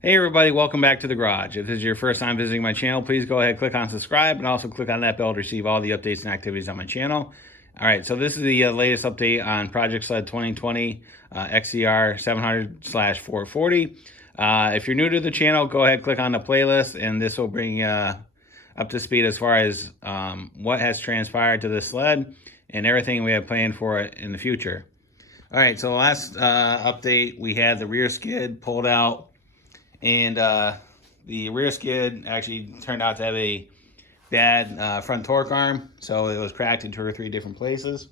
Hey everybody, welcome back to the garage. If this is your first time visiting my channel, please go ahead, click on subscribe, and also click on that bell to receive all the updates and activities on my channel. All right, so this is the latest update on Project Sled 2020 XCR 700/440. If you're new to the channel, go ahead, click on the playlist, and this will bring you up to speed as far as what has transpired to this sled and everything we have planned for it in the future. All right, so the last update, we had the rear skid pulled out, and the rear skid actually turned out to have a bad front torque arm, so it was cracked in 2 or 3 different places.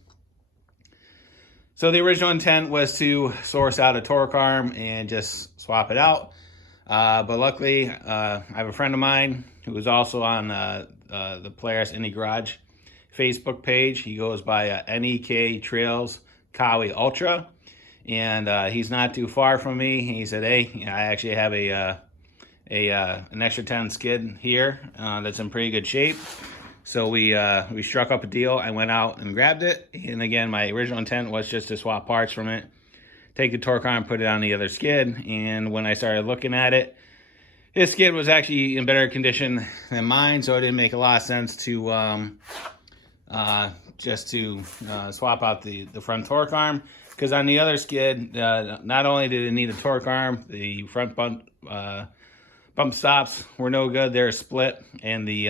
So the original intent was to source out a torque arm and just swap it out, but luckily I have a friend of mine who is also on the Polaris Indie Garage Facebook page. He goes by NEK Trails Kawi Ultra, and he's not too far from me. He said, hey, I actually have an extra 10 skid here that's in pretty good shape. So we struck up a deal. I went out and grabbed it, and again, my original intent was just to swap parts from it, take the torque arm, put it on the other skid. And when I started looking at it, his skid was actually in better condition than mine, so it didn't make a lot of sense to just to swap out the front torque arm, because on the other skid, not only did it need a torque arm, the front bump stops were no good. They're split, and the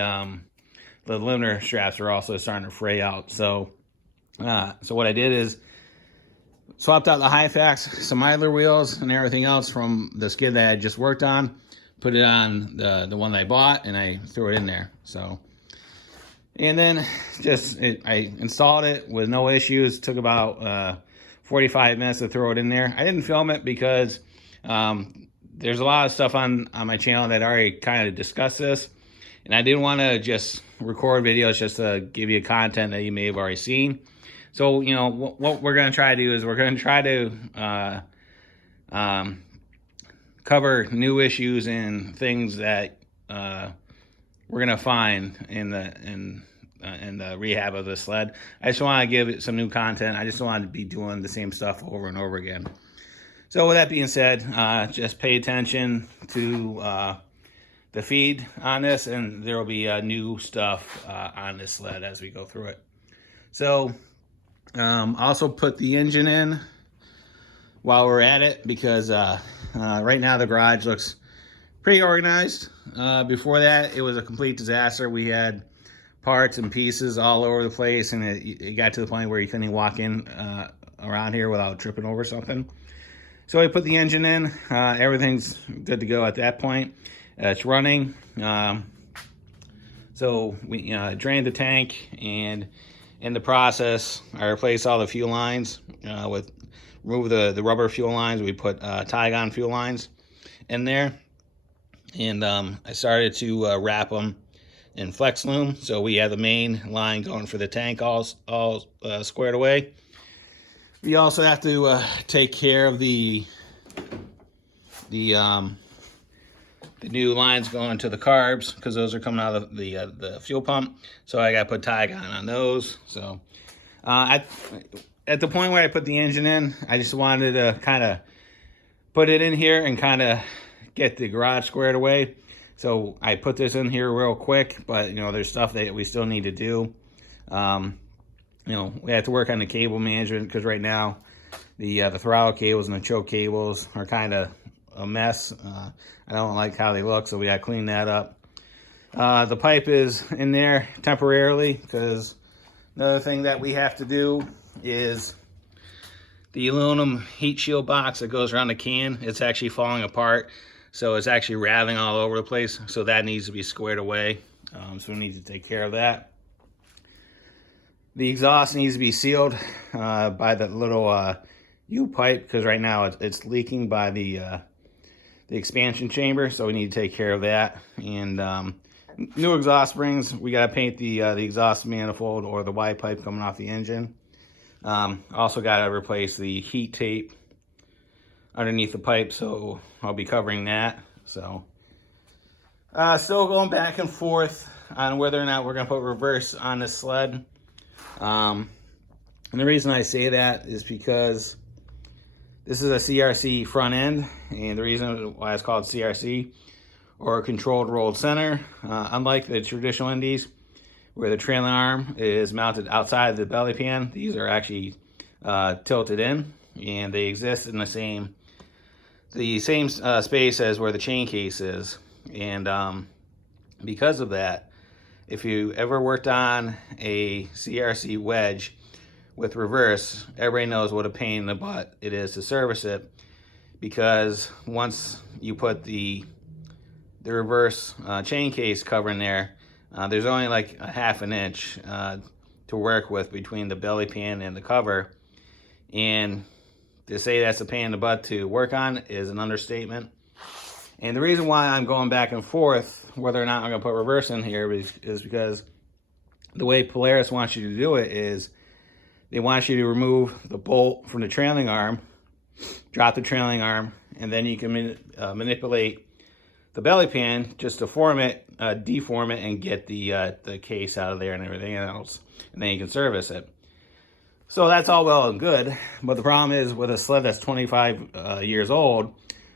limiter straps are also starting to fray out. So what I did is swapped out the Hyfax, some idler wheels, and everything else from the skid that I had just worked on, put it on the one that I bought, and I threw it in there. So, and then I installed it with no issues. It took about 45 minutes to throw it in there. I didn't film it because there's a lot of stuff on my channel that already kind of discussed this, and I didn't want to just record videos just to give you content that you may have already seen. So, you know, what we're going to try to do is we're going to try to cover new issues and things that we're going to find in the rehab of the sled. I just want to give it some new content. I just don't want to be doing the same stuff over and over again. So with that being said, just pay attention to the feed on this, and there will be new stuff on this sled as we go through it. So also put the engine in while we're at it, because right now the garage looks pretty organized. Before that, it was a complete disaster. We had parts and pieces all over the place, and it got to the point where you couldn't even walk in around here without tripping over something. So I put the engine in. Everything's good to go at that point. It's running. So we drained the tank, and in the process, I replaced all the fuel lines remove the rubber fuel lines. We put Tygon fuel lines in there, and I started to wrap them in flex loom. So we have the main line going for the tank all squared away. We also have to take care of the new lines going to the carbs, because those are coming out of the fuel pump. So I got to put Tygon on those. So at the point where I put the engine in, I just wanted to kind of put it in here and kind of get the garage squared away. So I put this in here real quick, but there's stuff that we still need to do. We have to work on the cable management, because right now the throttle cables and the choke cables are kind of a mess. I don't like how they look, so we got to clean that up. The pipe is in there temporarily, because another thing that we have to do is the aluminum heat shield box that goes around the can. It's actually falling apart, so it's actually rattling all over the place. So that needs to be squared away. So we need to take care of that. The exhaust needs to be sealed by the little U-pipe, because right now it's leaking by the expansion chamber. So we need to take care of that. And new exhaust springs, we got to paint the exhaust manifold or the Y pipe coming off the engine. Also got to replace the heat tape underneath the pipe, so I'll be covering that. So still going back and forth on whether or not we're going to put reverse on this sled. And the reason I say that is because This is a CRC front end, and the reason why it's called CRC, or controlled rolled center, unlike the traditional indies where the trailing arm is mounted outside the belly pan, these are actually tilted in, and they exist in the same space as where the chain case is. And because of that, if you ever worked on a CRC wedge with reverse, everybody knows what a pain in the butt it is to service it, because once you put the reverse chain case cover in there, there's only like a ½ an inch to work with between the belly pan and the cover, and to say that's a pain in the butt to work on is an understatement. And the reason why I'm going back and forth whether or not I'm going to put reverse in here is because the way Polaris wants you to do it is they want you to remove the bolt from the trailing arm, drop the trailing arm, and then you can manipulate the belly pan just to form it, deform it, and get the case out of there and everything else, and then you can service it. So that's all well and good, but the problem is with a sled that's 25 years old,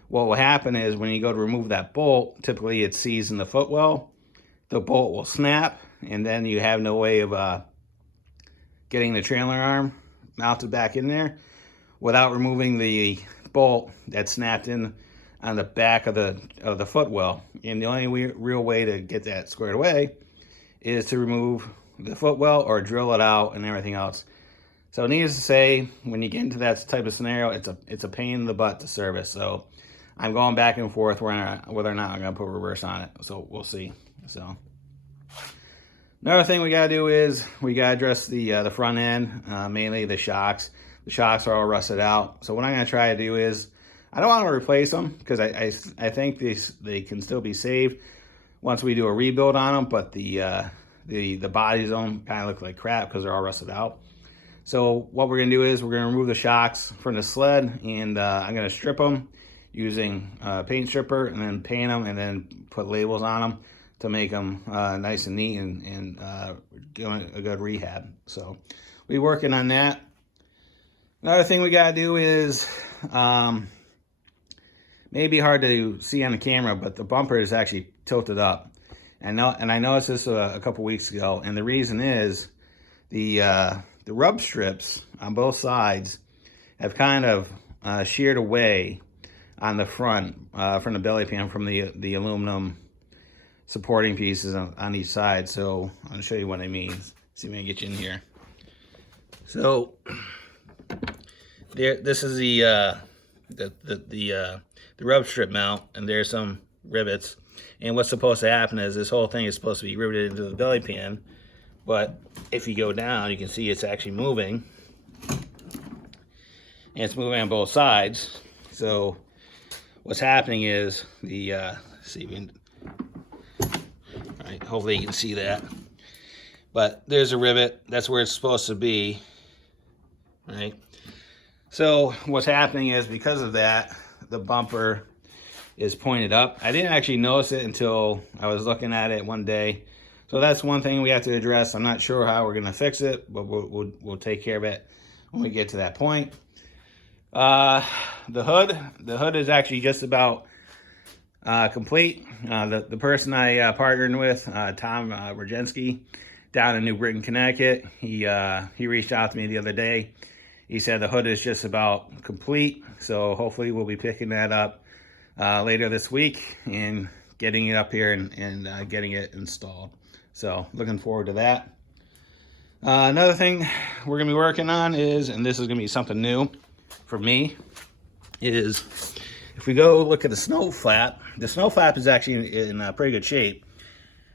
what will happen is when you go to remove that bolt, typically it's seized in the footwell, the bolt will snap, and then you have no way of getting the trailer arm mounted back in there without removing the bolt that snapped in on the back of the footwell. And the only real way to get that squared away is to remove the footwell or drill it out and everything else. So needless to say, when you get into that type of scenario, it's a pain in the butt to service. So I'm going back and forth whether or not I'm going to put reverse on it. So we'll see. So another thing we got to do is we got to address the front end, mainly the shocks. The shocks are all rusted out. So what I'm going to try to do is, I don't want to replace them because I think they can still be saved once we do a rebuild on them, but the bodies don't kind of look like crap because they're all rusted out. So what we're going to do is we're going to remove the shocks from the sled, and I'm going to strip them using a paint stripper, and then paint them, and then put labels on them to make them nice and neat and doing a good rehab. So we're working on that. Another thing we got to do is, maybe hard to see on the camera, but the bumper is actually tilted up. And I noticed this a couple weeks ago, and the reason is the rub strips on both sides have kind of sheared away on the front from the belly pan from the aluminum supporting pieces on each side. So I'll show you what I mean. See if I can get you in here. So this is the rub strip mount, and there's some rivets. And what's supposed to happen is this whole thing is supposed to be riveted into the belly pan, but if you go down, you can see it's actually moving, and it's moving on both sides. So what's happening is right, hopefully you can see that, but there's a rivet, that's where it's supposed to be, right? So what's happening is, because of that, the bumper is pointed up. I didn't actually notice it until I was looking at it one day. So that's one thing we have to address. I'm not sure how we're going to fix it, but we'll take care of it when we get to that point. The hood is actually just about complete. The person I partnered with, Tom Rogensky, down in New Britain, Connecticut, he reached out to me the other day. He said the hood is just about complete, so hopefully we'll be picking that up later this week and getting it up here and getting it installed. So looking forward to that. Another thing we're going to be working on is, and this is going to be something new for me, is if we go look at the snow flap is actually in pretty good shape.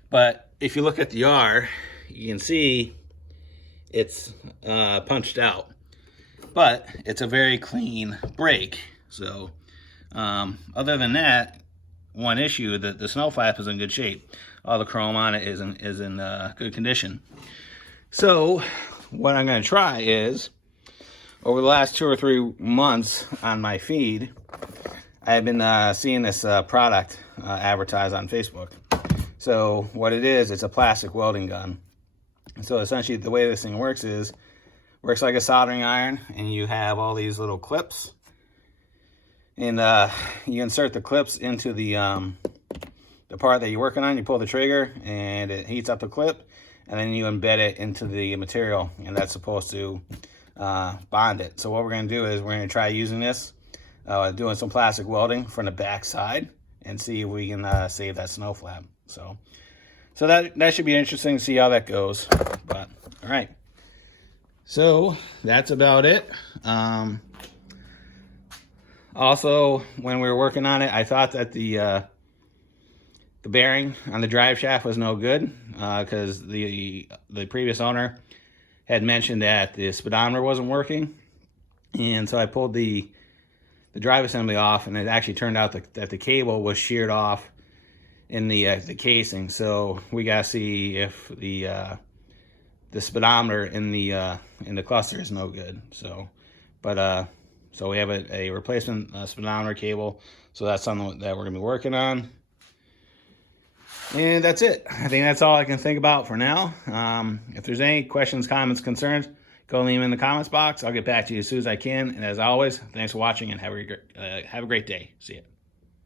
But if you look at the R, you can see it's punched out. But it's a very clean brake. So other than that, one issue, that the snow flap is in good shape. All the chrome on it is in good condition. So what I'm going to try is, over the last 2 or 3 months on my feed, I've been seeing this product advertised on Facebook. So what it is, it's a plastic welding gun. So essentially the way this thing works like a soldering iron, and you have all these little clips, And you insert the clips into the part that you're working on. You pull the trigger and it heats up the clip, and then you embed it into the material, and that's supposed to bond it. So what we're going to do is we're going to try using this, doing some plastic welding from the back side, and see if we can save that snow flap. So that should be interesting to see how that goes. But all right, so that's about it. Also, when we were working on it, I thought that the bearing on the drive shaft was no good, because the previous owner had mentioned that the speedometer wasn't working. And so I pulled the drive assembly off, and it actually turned out that the cable was sheared off in the casing. So we gotta see if the speedometer in the cluster is no good. So we have a replacement speedometer cable, so that's something that we're gonna be working on. And that's it. I think that's all I can think about for now. If there's any questions, comments, concerns, go leave them in the comments box. I'll get back to you as soon as I can. And as always, thanks for watching, and have a great day. See ya.